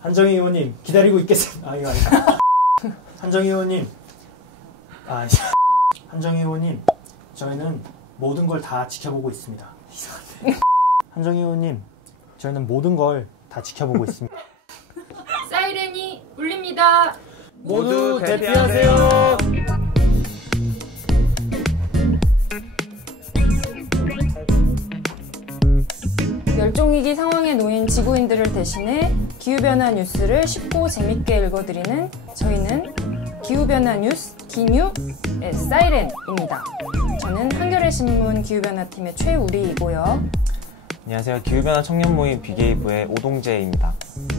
한정희 의원님 기다리고 있겠습니다. 이거 아니다. 한정희 의원님, 한정희 의원님, 저희는 모든 걸 다 지켜보고 있습니다. 한정희 의원님, 저희는 모든 걸 다 지켜보고 있습니다. 사이렌이 울립니다. 모두 대피하세요. 멸종위기 상황에 놓인 지구인들을 대신해 기후변화 뉴스를 쉽고 재밌게 읽어드리는 저희는 기후변화 뉴스 기뉴의 사이렌입니다. 저는 한겨레신문 기후변화팀의 최우리이고요. 안녕하세요. 기후변화 청년모임 BK부의 오동재입니다.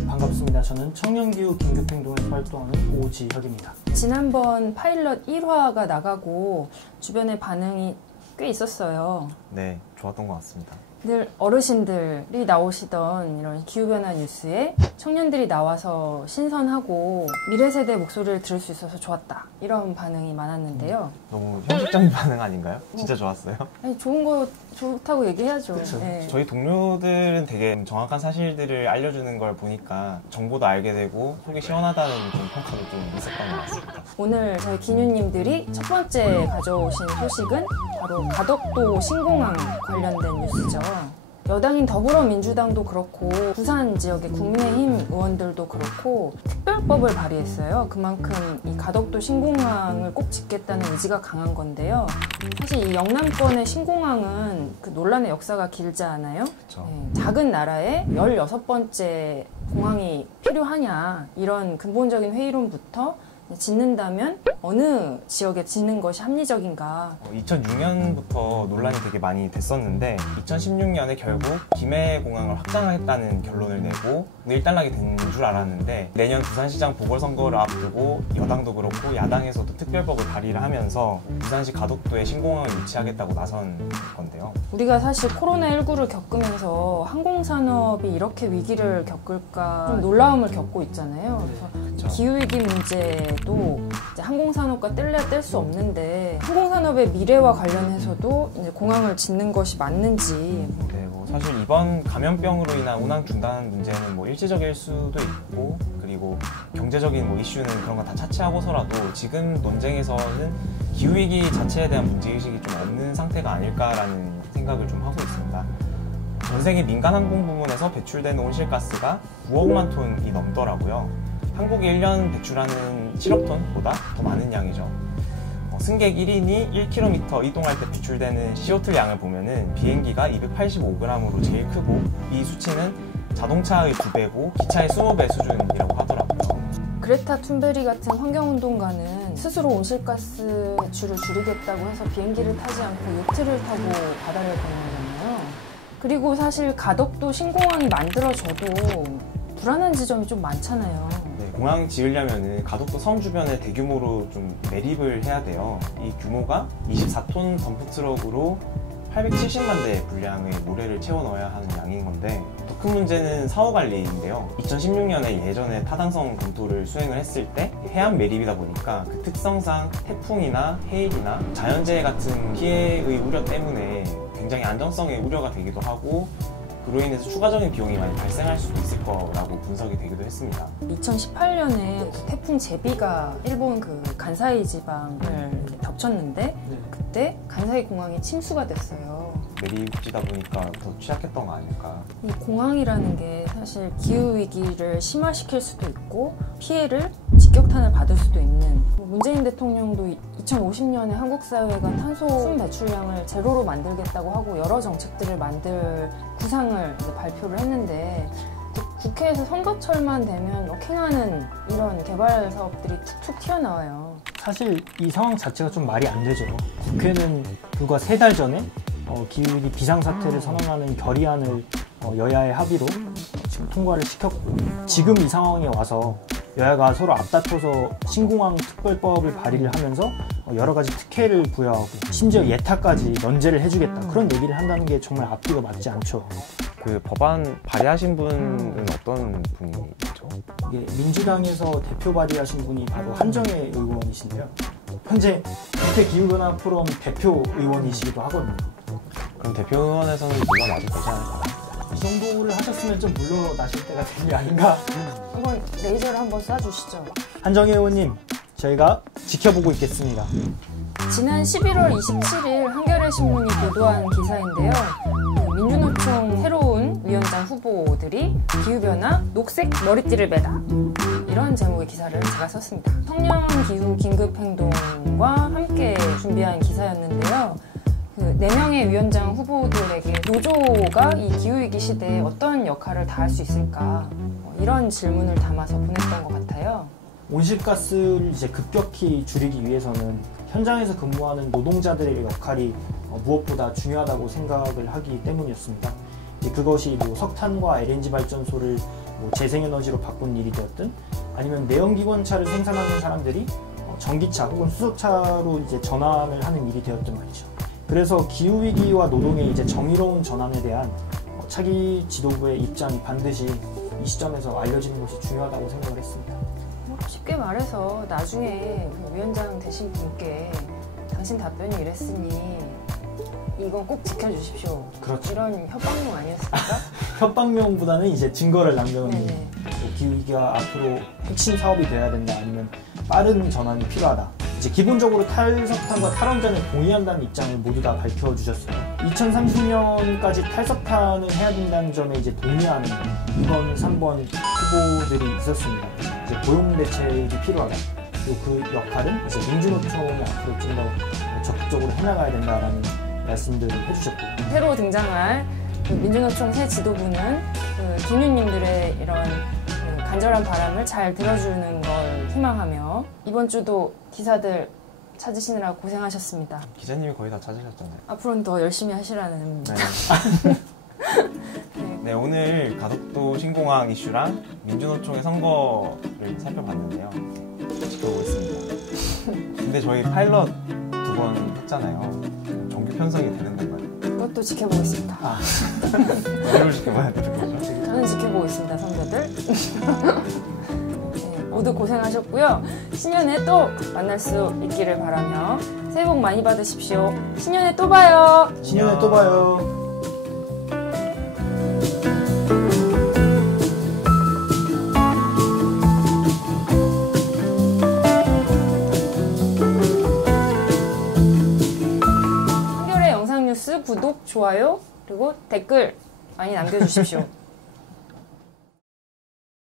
반갑습니다. 저는 청년기후 긴급행동에서 활동하는 오지혁입니다. 지난번 파일럿 1화가 나가고 주변의 반응이 꽤 있었어요. 네, 좋았던 것 같습니다. 늘 어르신들이 나오시던 이런 기후변화 뉴스에 청년들이 나와서 신선하고 미래세대 목소리를 들을 수 있어서 좋았다, 이런 반응이 많았는데요. 너무 형식적인 반응 아닌가요? 진짜 좋았어요. 아니, 좋은 거 좋다고 얘기해야죠. 네. 저희 동료들은 되게 정확한 사실들을 알려주는 걸 보니까 정보도 알게 되고 속이 시원하다는 좀 평가도 좀 있었던 것 같습니다. 오늘 저희 기뉴님들이 첫 번째 가져오신 소식은 바로 가덕도 신공항 관련된 뉴스죠. 여당인 더불어민주당도 그렇고 부산 지역의 국민의힘 의원들도 그렇고 특별법을 발의했어요. 그만큼 이 가덕도 신공항을 꼭 짓겠다는 의지가 강한 건데요. 사실 이 영남권의 신공항은 그 논란의 역사가 길지 않아요? 네, 작은 나라에 16번째 공항이 필요하냐, 이런 근본적인 회의론부터 짓는다면 어느 지역에 짓는 것이 합리적인가. 2006년부터 논란이 되게 많이 됐었는데 2016년에 결국 김해공항을 확장하겠다는 결론을 내고 일단락이 된 줄 알았는데 내년 부산시장 보궐선거를 앞두고 여당도 그렇고 야당에서도 특별법을 발의를 하면서 부산시 가덕도에 신공항을 유치하겠다고 나선 건데요. 우리가 사실 코로나19를 겪으면서 항공산업이 이렇게 위기를 겪을까 좀 놀라움을 겪고 있잖아요. 그래서 기후위기 문제도 이제 항공산업과 뗄래야 뗄 수 없는데 항공산업의 미래와 관련해서도 이제 공항을 짓는 것이 맞는지. 네, 사실 이번 감염병으로 인한 운항 중단 문제는 일시적일 수도 있고, 그리고 경제적인 이슈는 그런 거 다 차치하고서라도 지금 논쟁에서는 기후위기 자체에 대한 문제의식이 좀 없는 상태가 아닐까라는 생각을 좀 하고 있습니다. 전 세계 민간 항공 부문에서 배출되는 온실가스가 9억만 톤이 넘더라고요. 한국이 1년 배출하는 7억 톤보다 더 많은 양이죠. 승객 1인이 1km 이동할 때 배출되는 CO2 양을 보면은 비행기가 285g으로 제일 크고, 이 수치는 자동차의 2배고 기차의 20배 수준이라고 하더라고요. 그레타 툰베리 같은 환경운동가는 스스로 온실가스 배출을 줄이겠다고 해서 비행기를 타지 않고 요트를 타고 바다를 건너잖아요. 그리고 사실 가덕도 신공항이 만들어져도 불안한 지점이 좀 많잖아요. 네, 공항 지으려면 가덕도 섬 주변에 대규모로 좀 매립을 해야 돼요. 이 규모가 24톤 덤프트럭으로 870만 대 분량의 모래를 채워 넣어야 하는 양인 건데, 더 큰 문제는 사후 관리인데요. 2016년에 예전에 타당성 검토를 수행을 했을 때 해안 매립이다 보니까 그 특성상 태풍이나 해일이나 자연재해 같은 피해의 우려 때문에 굉장히 안전성에 우려가 되기도 하고, 그로 인해서 추가적인 비용이 많이 발생할 수도 있을 거라고 분석이 되기도 했습니다. 2018년에 태풍 제비가 일본 그 간사이 지방을 덮쳤는데 그때 간사이 공항이 침수가 됐어요. 매립지다 보니까 더 취약했던 거 아닐까. 이 공항이라는 게 사실 기후위기를 심화시킬 수도 있고 피해를 직격탄을 받을 수도 있는, 문재인 대통령도 2050년에 한국 사회가 탄소 순 배출량을 제로로 만들겠다고 하고 여러 정책들을 만들 구상을 이제 발표를 했는데, 국회에서 선거철만 되면 캥하는 이런 개발 사업들이 툭툭 튀어나와요. 사실 이 상황 자체가 좀 말이 안 되죠. 국회는 불과 3달 전에 기후위기 비상사태를 선언하는 결의안을 여야의 합의로 지금 통과를 시켰고, 지금 이 상황에 와서 여야가 서로 앞다퉈서 신공항 특별법을 발의를 하면서 여러 가지 특혜를 부여하고 심지어 예타까지 면제를 해주겠다, 그런 얘기를 한다는 게 정말 앞뒤가 맞지 않죠. 그 법안 발의하신 분은 어떤 분이죠? 민주당에서 대표 발의하신 분이 바로 한정혜 의원이신데요. 현재 국회 기후변화 포럼 대표 의원이시기도 하거든요. 그럼 대표 의원에서는 물러나도 되지 않을까요? 이 정도를 하셨으면 좀 물러나실 때가 된 게 아닌가. 한번 레이저를 한번 쏴주시죠. 한정희 의원님, 저희가 지켜보고 있겠습니다. 지난 11월 27일 한겨레 신문이 보도한 기사인데요. 민주노총 새로운 위원장 후보들이 기후변화, 녹색 머리띠를 매다. 이런 제목의 기사를 제가 썼습니다. 청년 기후 긴급행동과 함께 준비한 기사였는데요. 4명의 위원장 후보들에게 노조가 이 기후위기 시대에 어떤 역할을 다할 수 있을까? 이런 질문을 담아서 보냈던 것 같아요. 온실가스를 이제 급격히 줄이기 위해서는 현장에서 근무하는 노동자들의 역할이 무엇보다 중요하다고 생각을 하기 때문이었습니다. 그것이 뭐 석탄과 LNG 발전소를 재생에너지로 바꾼 일이 되었든 아니면 내연기관차를 생산하는 사람들이 전기차 혹은 수소차로 이제 전환을 하는 일이 되었든 말이죠. 그래서 기후위기와 노동의 이제 정의로운 전환에 대한 차기 지도부의 입장이 반드시 이 시점에서 알려지는 것이 중요하다고 생각을 했습니다. 쉽게 말해서 나중에 위원장 되신 분께 당신 답변이 이랬으니 이건 꼭 지켜주십시오. 그렇죠. 이런 협박용 아니었습니까? 협박용보다는 이제 증거를 남겨놓는 네네. 기후위기가 앞으로 핵심 사업이 돼야 된다 아니면 빠른 전환이 필요하다. 이제 기본적으로 탈석탄과 탈원전에 동의한다는 입장을 모두 다 밝혀주셨어요. 2030년까지 탈석탄을 해야 된다는 점에 이제 동의하는 2번, 3번 후보들이 있었습니다. 이제 고용 대책이 필요하다. 그리고 그 역할은 이제 민주노총이 앞으로 좀 더 적극적으로 해나가야 된다라는 말씀들을 해주셨고, 새로 등장할 민주노총 새 지도부는 기뉴님들의 이런 간절한 바람을 잘 들어주는 걸 희망하며 이번 주도 기사들 찾으시느라 고생하셨습니다. 기자님이 거의 다 찾으셨잖아요. 앞으로는 더 열심히 하시라는. 네. 네, 오늘 가덕도 신공항 이슈랑 민주노총의 선거를 살펴봤는데요. 지켜보겠습니다. 근데 저희 파일럿 2번 했잖아요. 정규 편성이 되는 건가요? 그것도 지켜보겠습니다. 뭐를 지켜봐야 되는 거죠? 저는 지켜보고 있습니다, 선배들. 네, 모두 고생하셨고요. 신년에 또 만날 수 있기를 바라며 새해 복 많이 받으십시오. 신년에 또 봐요. 신년에 또 봐요. 한겨레 영상뉴스 구독, 좋아요, 그리고 댓글 많이 남겨주십시오.